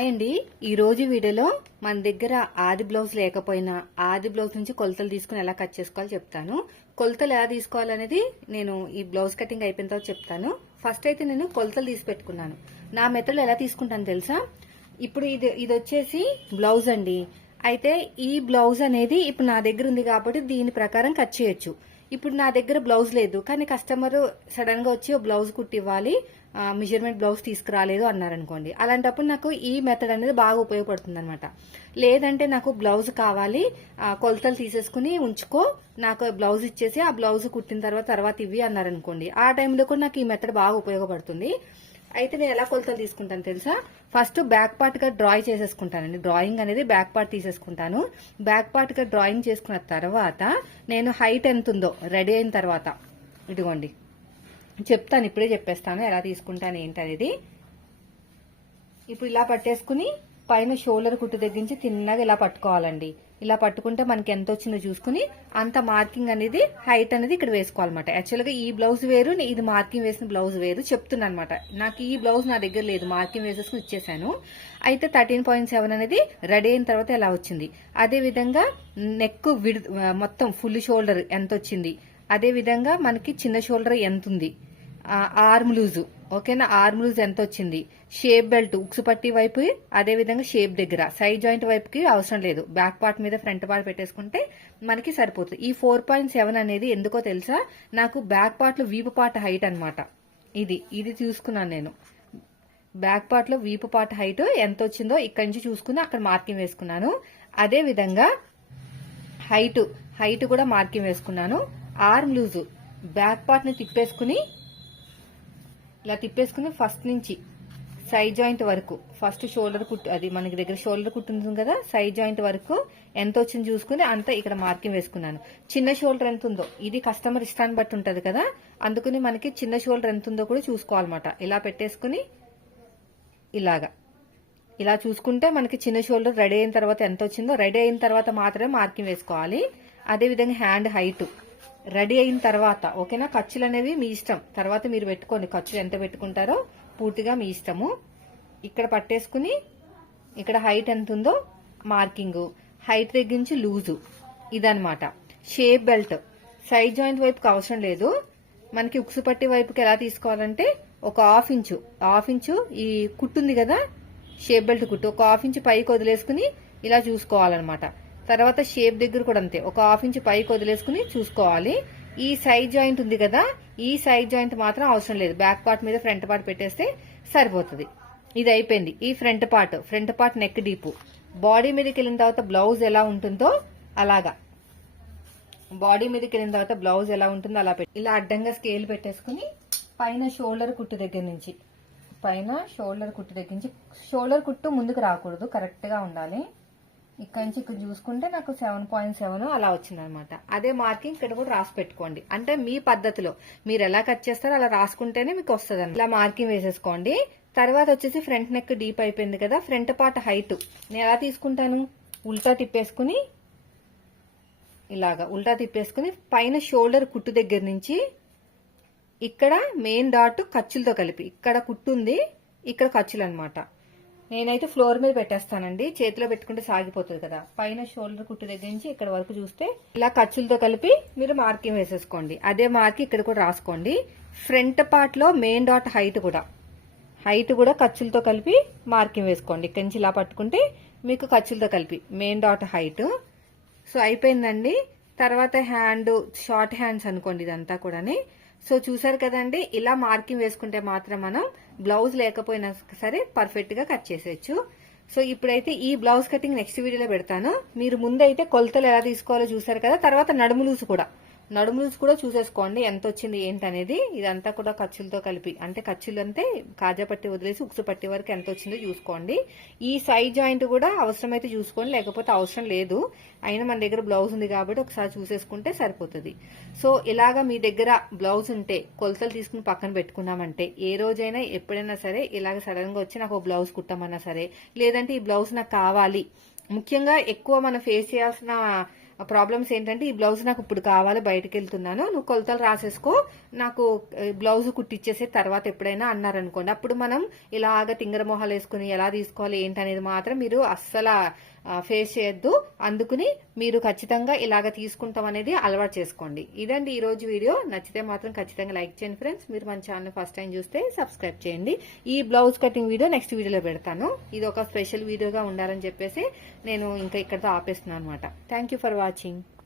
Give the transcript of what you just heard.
Hi అండి ఈరోజు వీడియోలో మన దగ్గర ఆది బ్లౌజ్ లేకపోయినా ఆది బ్లౌజ్ నుంచి కొలతలు తీసుకుని ఎలా కట్ చేసుకోవాలో చెప్తాను. కొలతలు ఎలా తీసుకోవాలనేది నేను ఈ బ్లౌజ్ కటింగ్ అయిపోయిన తర్వాత చెప్తాను. ఫస్ట్ అయితే నేను కొలతలు తీసి పెట్టుకున్నాను. నా మెథడ్లో ఎలా తీసుకుంటాను తెలుసా? ఇప్పుడు ఇది ఇది వచ్చేసి బ్లౌజ్ అండి. అయితే ఈ బ్లౌజ్ అనేది ఇప్పుడు నా దగ్గర ఉంది కాబట్టి దీని ప్రకారం కట్ చేయొచ్చు. ఇప్పుడు నా దగ్గర బ్లౌజ్ లేదు కానీ కస్టమర్ సడన్గా వచ్చి ఓ బ్లౌజ్ కుట్టివ్వాలి మెజర్మెంట్ బ్లౌజ్ తీసుకురాలేదు అన్నారనుకోండి. అలాంటప్పుడు నాకు ఈ మెథడ్ అనేది బాగా ఉపయోగపడుతుంది అనమాట లేదంటే నాకు బ్లౌజ్ కావాలి ఆ, కొలతలు తీసేసుకుని ఉంచుకో నాకు బ్లౌజ్ ఇచ్చేసి ఆ బ్లౌజ్ కుట్టిన తర్వాత తర్వాత ఇవి అన్నారనుకోండి. ఆ టైంలో కూడా నాకు ఈ మెథడ్ బాగా ఉపయోగపడుతుంది. అయితే నేను ఎలా కొలతలు తీసుకుంటాను తెలుసా? ఫస్ట్ బ్యాక్ పార్ట్గా డ్రాయింగ్ చేసేసుకుంటానండి. డ్రాయింగ్ అనేది బ్యాక్ పార్ట్ తీసేసుకుంటాను. బ్యాక్ పార్ట్గా డ్రాయింగ్ చేసుకున్న తర్వాత నేను హైట్ ఎంత ఉందో రెడీ అయిన తర్వాత ఇదిగోండి. చెప్తాను ఇప్పుడే చెప్పేస్తాను ఎలా తీసుకుంటాను ఏంటనేది. ఇప్పుడు ఇలా పట్టేసుకుని పైన షోల్డర్ కుట్టు తగ్గించి తిన్నగా ఇలా పట్టుకోవాలండి. ఇలా పట్టుకుంటే మనకి ఎంత వచ్చిందో చూసుకుని అంత మార్కింగ్ అనేది హైట్ అనేది ఇక్కడ వేసుకోవాలన్నమాట. యాక్చువల్గా ఈ బ్లౌజ్ వేరు ఇది మార్కింగ్ వేసిన బ్లౌజ్ వేరు చెప్తున్నాను అనమాట నాకు ఈ బ్లౌజ్ నా దగ్గర లేదు మార్కింగ్ వేసేసుకుని ఇచ్చేసాను. అయితే థర్టీన్ పాయింట్ సెవెన్ అనేది రెడీ అయిన తర్వాత ఎలా వచ్చింది? అదే విధంగా నెక్ విడ్ మొత్తం ఫుల్ షోల్డర్ ఎంత వచ్చింది? అదే విధంగా మనకి చిన్న షోల్డర్ ఎంత ఉంది? ఆర్మ్ లూజు ఓకేనా? ఆర్మ్ లూజ్ ఎంత వచ్చింది షేప్ బెల్ట్ ఉక్సు పట్టి వైపు అదే విధంగా షేప్ దగ్గర. సైడ్ జాయింట్ వైపుకి అవసరం లేదు. బ్యాక్ పార్ట్ మీద ఫ్రంట్ పార్ట్ పెట్టేసుకుంటే మనకి సరిపోతుంది. ఈ ఫోర్ పాయింట్ సెవెన్ అనేది ఎందుకో తెలుసా? నాకు బ్యాక్ పార్ట్లో వీపు పార్ట్ హైట్ అనమాట ఇది ఇది చూసుకున్నాను నేను. బ్యాక్ పార్ట్లో వీపు పార్ట్ హైట్ ఎంత వచ్చిందో ఇక్కడి నుంచి చూసుకుని అక్కడ మార్కింగ్ వేసుకున్నాను. అదే విధంగా హైట్ హైట్ కూడా మార్కింగ్ వేసుకున్నాను. ఆర్మ్ లూజు బ్యాక్ పార్ట్ని తిప్పేసుకుని ఇలా తిప్పేసుకుని ఫస్ట్ నుంచి సైడ్ జాయింట్ వరకు. ఫస్ట్ షోల్డర్ కుట్టు అది మనకి దగ్గర షోల్డర్ కుట్టు ఉంటుంది కదా సైడ్ జాయింట్ వరకు ఎంత వచ్చింది చూసుకుని అంతా ఇక్కడ మార్కింగ్ వేసుకున్నాను. చిన్న షోల్డర్ ఎంత ఉందో ఇది కస్టమర్ ఇష్టాన్ని బట్టి ఉంటది కదా అందుకని మనకి చిన్న షోల్డర్ ఎంత ఉందో కూడా చూసుకోవాలన్నమాట. ఇలా పెట్టేసుకుని ఇలాగా. ఇలా చూసుకుంటే మనకి చిన్న షోల్డర్ రెడీ అయిన తర్వాత ఎంత వచ్చిందో రెడీ అయిన తర్వాత మాత్రమే మార్కింగ్ వేసుకోవాలి. అదే విధంగా హ్యాండ్ హైట్ రెడీ అయిన తర్వాత ఓకేనా? ఖర్చులు అనేవి మీ ఇష్టం. తర్వాత మీరు పెట్టుకోండి. ఖర్చులు ఎంత పెట్టుకుంటారో పూర్తిగా మీ ఇష్టము. ఇక్కడ పట్టేసుకుని ఇక్కడ హైట్ ఎంత ఉందో మార్కింగ్ హైట్ దగ్గర నుంచి లూజు ఇదనమాట షేప్ బెల్ట్ సైడ్ జాయింట్ వైపుకి అవసరం లేదు. మనకి ఉక్సు పట్టి వైపుకి ఎలా తీసుకోవాలంటే ఒక హాఫ్ ఇంచు హాఫ్ ఇంచు ఈ కుట్టుంది కదా? షేప్ బెల్ట్ కుట్టు. ఒక హాఫ్ ఇంచు పైకి వదిలేసుకుని ఇలా చూసుకోవాలన్నమాట. తర్వాత షేప్ దగ్గర కూడా అంతే. ఒక హాఫ్ ఇంచ్ పైకి వదిలేసుకుని చూసుకోవాలి. ఈ సైడ్ జాయింట్ ఉంది కదా ఈ సైడ్ జాయింట్ మాత్రం అవసరం లేదు. బ్యాక్ పార్ట్ మీద ఫ్రంట్ పార్ట్ పెట్టేస్తే సరిపోతుంది. ఇది అయిపోయింది. ఈ front part front part neck deep. Body మీదకి వెళ్ళిన తర్వాత బ్లౌజ్ ఎలా ఉంటుందో అలాగా. బాడీ మీదకి వెళ్ళిన తర్వాత బ్లౌజ్ ఎలా ఉంటుందో అలా పెట్టి ఇలా అడ్డంగా స్కేల్ పెట్టేసుకుని పైన షోల్డర్ కుట్టు దగ్గర నుంచి పైన షోల్డర్ కుట్టు దగ్గర నుంచి షోల్డర్ కుట్టు ముందుకు రాకూడదు. కరెక్ట్గా ఉండాలి. ఇక్కడ నుంచి ఇక్కడ చూసుకుంటే నాకు సెవెన్ పాయింట్ సెవెన్ అలా వచ్చింది అనమాట అదే మార్కింగ్ ఇక్కడ కూడా రాసి పెట్టుకోండి. అంటే మీ పద్ధతిలో. మీరు ఎలా కట్ చేస్తారో అలా రాసుకుంటేనే మీకు వస్తుంది ఇలా మార్కింగ్ వేసేసుకోండి. తర్వాత వచ్చేసి ఫ్రంట్ నెక్ డీప్ అయిపోయింది కదా ఫ్రంట్ పార్ట్ హైట్ నేను ఎలా తీసుకుంటాను? ఉల్టా తిప్పేసుకుని ఇలాగా ఉల్టా తిప్పేసుకుని పైన షోల్డర్ కుట్టు దగ్గర నుంచి ఇక్కడ మెయిన్ డాట్ ఖర్చులతో కలిపి. ఇక్కడ కుట్టు ఉంది ఇక్కడ ఖర్చులు అనమాట నేనైతే ఫ్లోర్ మీద పెట్టేస్తానండి. చేతిలో పెట్టుకుంటే సాగిపోతుంది కదా. పైన షోల్డర్ కుట్టు దగ్గర నుంచి ఇక్కడ వరకు చూస్తే ఇలా ఖర్చులతో కలిపి మీరు మార్కింగ్ వేసేసుకోండి. అదే మార్క్ ఇక్కడ కూడా రాసుకోండి. ఫ్రంట్ పార్ట్లో మెయిన్ డాట్ హైట్ కూడా. హైట్ కూడా ఖర్చులతో కలిపి మార్కింగ్ వేసుకోండి. ఇక్కడి నుంచి ఇలా పట్టుకుంటే మీకు ఖర్చులతో కలిపి మెయిన్ డాట్ హైట్. సో అయిపోయిందండి. తర్వాత హ్యాండ్ షార్ట్ హ్యాండ్స్ అనుకోండి ఇదంతా కూడాని. సో చూసారు కదండి ఇలా మార్కింగ్ వేసుకుంటే మాత్రం మనం బ్లౌజ్ లేకపోయినా సరే పర్ఫెక్ట్గా కట్ చేసేయచ్చు. సో ఇప్పుడైతే ఈ బ్లౌజ్ కటింగ్ నెక్స్ట్ వీడియోలో పెడతాను. మీరు ముందైతే కొలతలు ఎలా తీసుకోవాలో చూసారు కదా తర్వాత నడుము కూడా. నడుములు కూడా చూసేసుకోండి. ఎంత వచ్చింది ఏంటనేది ఇదంతా కూడా ఖర్చులతో కలిపి. అంటే ఖర్చులు అంటే కాజా పట్టి వదిలేసి ఉక్సు పట్టి వరకు ఎంత వచ్చిందో చూసుకోండి. ఈ సైడ్ జాయింట్ కూడా అవసరమైతే చూసుకోండి లేకపోతే అవసరం లేదు. అయినా మన దగ్గర బ్లౌజ్ ఉంది కాబట్టి ఒకసారి చూసేసుకుంటే సరిపోతుంది. సో ఇలాగా మీ దగ్గర బ్లౌజ్ ఉంటే కొలతలు తీసుకుని పక్కన పెట్టుకున్నామంటే ఏ రోజైనా ఎప్పుడైనా సరే ఇలాగ సడన్గా వచ్చి నాకు ఒక బ్లౌజ్ కుట్టమన్నా సరే లేదంటే ఈ బ్లౌజ్ నాకు కావాలి. ముఖ్యంగా ఎక్కువ మనం ఫేస్ చేయాల్సిన ప్రాబ్లమ్స్ ఏంటంటే ఈ బ్లౌజ్ నాకు ఇప్పుడు కావాలి బయటకు వెళ్తున్నాను. నువ్వు కొలతలు రాసేసుకో. నాకు బ్లౌజ్ కుట్టిచ్చేసే తర్వాత ఎప్పుడైనా అన్నారనుకోండి. అప్పుడు మనం ఇలాగ తింగర మొహాలు వేసుకుని ఎలా తీసుకోవాలి ఏంటనేది మాత్రం మీరు అస్సలు ఫేస్ చేయొద్దు. అందుకుని మీరు ఖచ్చితంగా ఇలాగ తీసుకుంటాం అనేది అలవాటు చేసుకోండి. ఇదండి ఈరోజు వీడియో. నచ్చితే మాత్రం ఖచ్చితంగా లైక్ చేయండి ఫ్రెండ్స్. మీరు మన ఛానల్ ఫస్ట్ టైం చూస్తే సబ్స్క్రైబ్ చేయండి. ఈ బ్లౌజ్ కటింగ్ వీడియో నెక్స్ట్ వీడియోలో పెడతాను. ఇది ఒక స్పెషల్ వీడియోగా ఉండాలని చెప్పేసి నేను ఇంకా ఇక్కడతో ఆపేస్తున్నాను అనమాట థ్యాంక్ యూ ఫర్ వాచింగ్